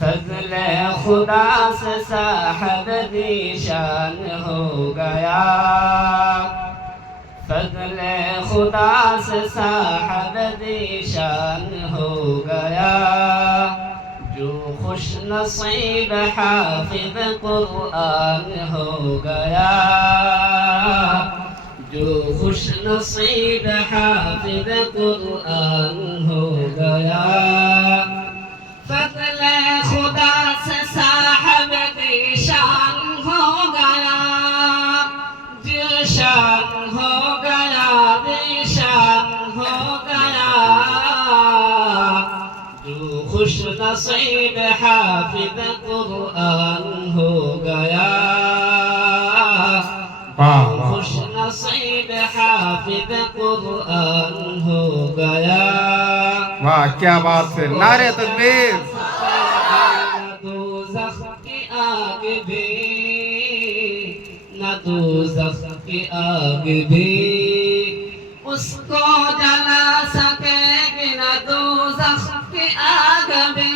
فضل خدا سے صاحب ذیشان ہو گیا، فضل خدا سے صاحب ذیشان ہو گیا، جو خوش نصیب حافظ قرآن ہو گیا، جو خوش نصیب حافظ قرآن ہو گیا، فضل خدا سے صاحب ذیشان ہو گیا، ذیشان ہو گیا، ذیشان ہو گیا، جو خوش نصیب حافظ قرآن ہو گیا، خوش نصیب حافظ قرآن ہو گیا۔ واہ کیا بات ہے، نعرہ تکبیر۔ نہ دوزخ کی آگ بھی، نہ دوزخ کی آگ بھی اس کو جلا سکے گی، نہ دوزخ کی آگ بھی،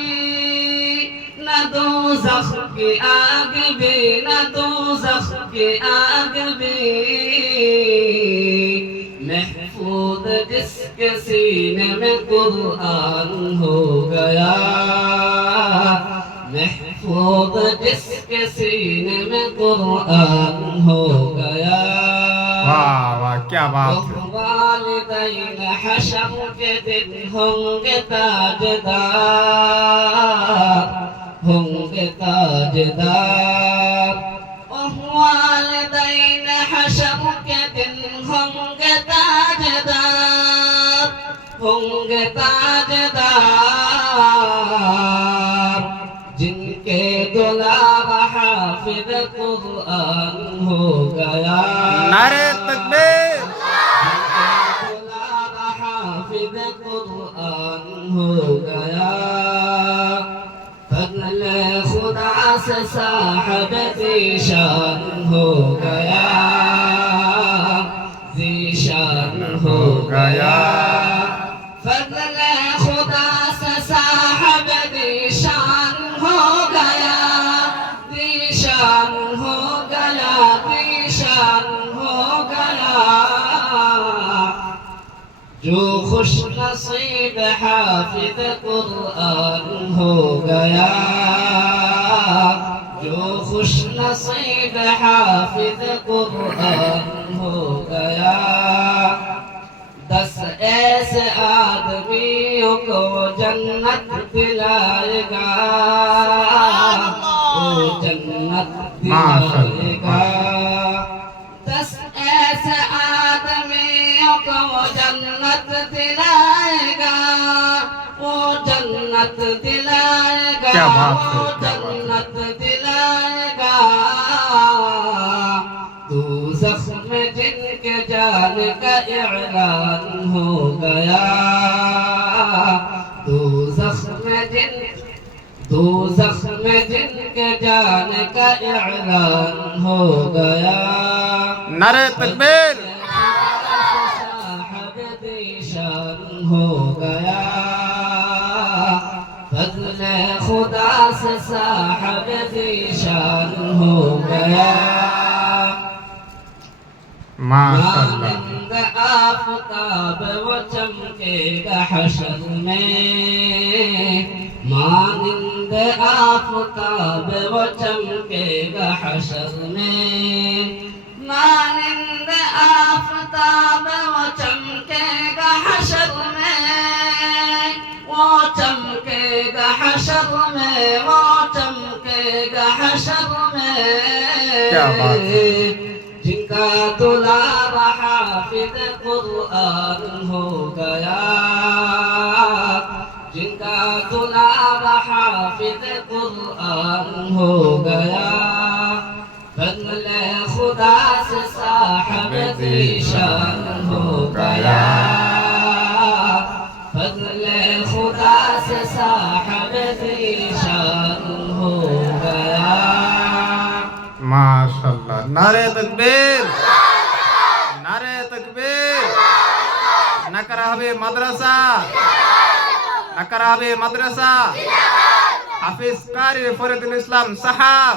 نہ دوزخ کی آگ بھی، نہ دوزخ کی آگ بھی، محفوظ جس کے سینے میں قرآن ہو گیا، محفوظ جس کے سینے میں قرآن ہو گیا۔ واہ واہ کیا بات ہے۔ والدین حشر کے دن ہوں گے تاجدار، ہوں گے تاجدار، والدین حشر کے دن ہوں گے تاجدار، ہوں گے تاجدار، جن کے دولاب حافظ قرآن ہو گیا، نعرہ تکبیر۔ جن کے دولاب حافظ قرآن ہو گیا، فضل خدا سے صاحب ذیشان ہو گیا، ذیشان ہو گیا، فضل خدا سے صاحب ذیشان ہو گیا، ذیشان ہو گیا، ذیشان ہو گیا، جو خوش نصیب حافظ قرآن ہو گیا، جو خوش نصیب حافظ قرآن ہو گیا، 10 ایسے آدمیوں کو جنت دلائے گا، وہ جنت دلائے گا، 10 ایسے آدمیوں کو وہ جنت دلائے گا، وہ جنت دلائے گا، کیا بات ہے، وہ کیا بات ہے۔ جنت دلائے گا، دوزخ میں جن کے جانے کا اعلان ہو گیا، دوزخ میں جن کے جانے کا اعلان ہو گیا، نعرہ تکبیر۔ صاحب ذیشان ہو گیا، فضل خدا سے صاحب ذیشان ہو گیا، ماشاءاللہ۔ مانند آفتاب وہ چمکے گا حشر میں، مانند آفتاب وہ چمکے گا حشر میں، مانند آفتاب وہ چمکے گا حشر میں، وہ چمکے گا حشر میں، وہ چمکے گا حشر میں، کیا بات ہے۔ جن کا دولاب حافظ قرآن ہو گیا، جن کا دولاب حافظ قرآن ہو گیا، فضل خدا سے صاحب ذیشان ہو گیا، فضل خدا سے صاحب ذیشان ہو گیا۔ ماشاءاللہ، نعرہ تکبیر، نعرہ تکبیر، نکرہ بے مدرسہ، نکرہ بے مدرسہ، হাফিজ কারি ফরিদুল ইসলাম সাহাব